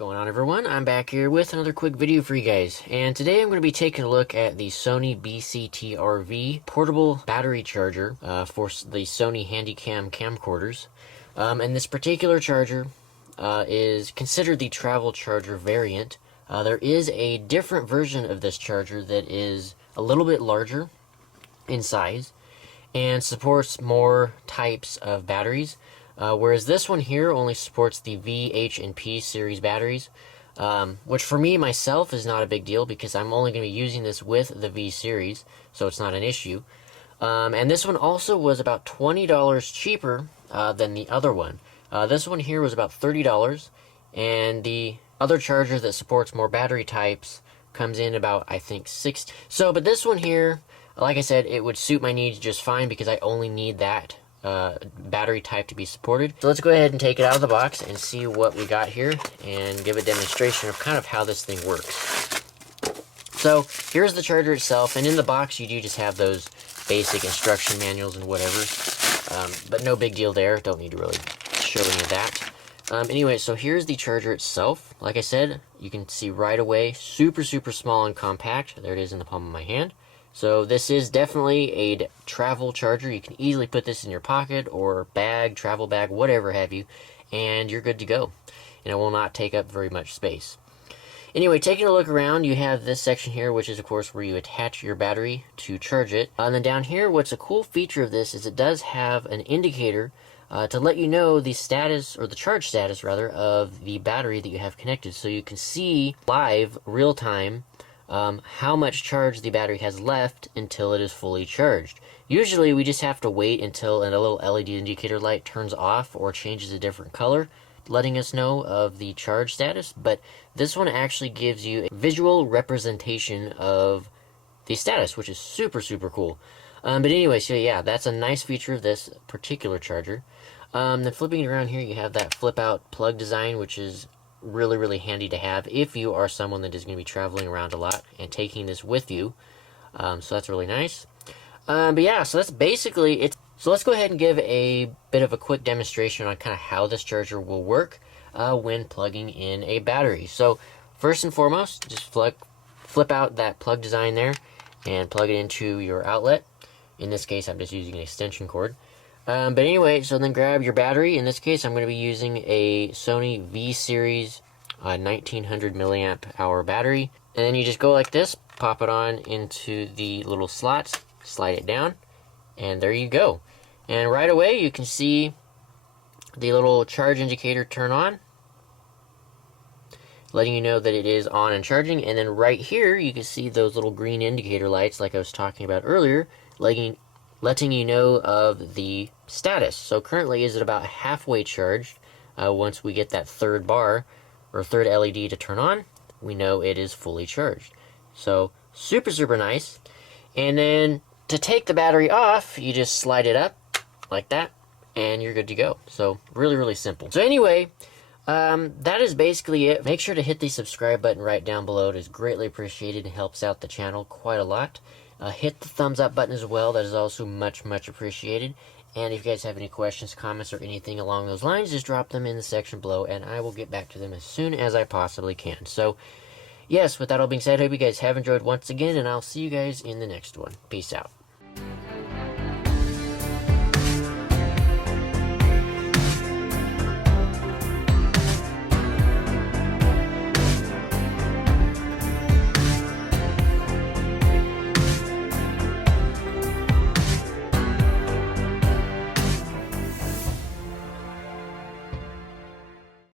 going on, everyone? I'm back here with another quick video for you guys, and today I'm going to be taking a look at the Sony BC-TRV portable battery charger for the Sony Handycam camcorders. And this particular charger is considered the travel charger variant. There is a different version of this charger that is a little bit larger in size and supports more types of batteries. Whereas this one here only supports the V, H, and P series batteries, which for me, myself, is not a big deal because I'm only going to be using this with the V series, so it's not an issue. And this one also was about $20 cheaper than the other one. This one here was about $30, and the other charger that supports more battery types comes in about, I think, $60. So, but this one here, like I said, it would suit my needs just fine because I only need that battery type to be supported. So let's go ahead and take it out of the box and see what we got here and give a demonstration of kind of how this thing works. So here's the charger itself, and in the box you do just have those basic instruction manuals and whatever, but no big deal there. Don't need to really show any of that. Anyway, so here's the charger itself. Like I said, you can see right away, super small and compact. There it is in the palm of my hand. So this is definitely a travel charger. You can easily put this in your pocket or bag, travel bag, whatever have you, and you're good to go. And it will not take up very much space. Anyway, taking a look around, you have this section here, which is of course where you attach your battery to charge it. And then down here, what's a cool feature of this is it does have an indicator to let you know the status, or the charge status rather, of the battery that you have connected. So you can see live, real time, how much charge the battery has left until it is fully charged. Usually we just have to wait until a little LED indicator light turns off or changes a different color, letting us know of the charge status, but this one actually gives you a visual representation of the status, which is super cool. But anyway, so yeah, that's a nice feature of this particular charger. Then flipping it around here, you have that flip out plug design, which is really handy to have if you are someone that is going to be traveling around a lot and taking this with you. So that's really nice. But yeah, so that's basically it. So let's go ahead and give a bit of a quick demonstration on kind of how this charger will work when plugging in a battery. So first and foremost, just flip out that plug design there and plug it into your outlet. In this case, I'm just using an extension cord. But anyway, so then grab your battery. In this case, I'm going to be using a Sony V series 1900 milliamp hour battery. And then you just go like this, pop it on into the little slots, slide it down, and there you go. And right away, you can see the little charge indicator turn on, letting you know that it is on and charging. And then right here, you can see those little green indicator lights like I was talking about earlier, letting you know of the status. So currently is it about halfway charged. Once we get that third bar or third LED to turn on, we know it is fully charged. So super nice. And then to take the battery off, you just slide it up like that and you're good to go. So really simple. So anyway, that is basically it. Make sure to hit the subscribe button right down below. It is greatly appreciated and helps out the channel quite a lot. Hit the thumbs up button as well. That is also much appreciated. And if you guys have any questions, comments, or anything along those lines, just drop them in the section below, and I will get back to them as soon as I possibly can. So, yes, with that all being said, I hope you guys have enjoyed once again, and I'll see you guys in the next one. Peace out.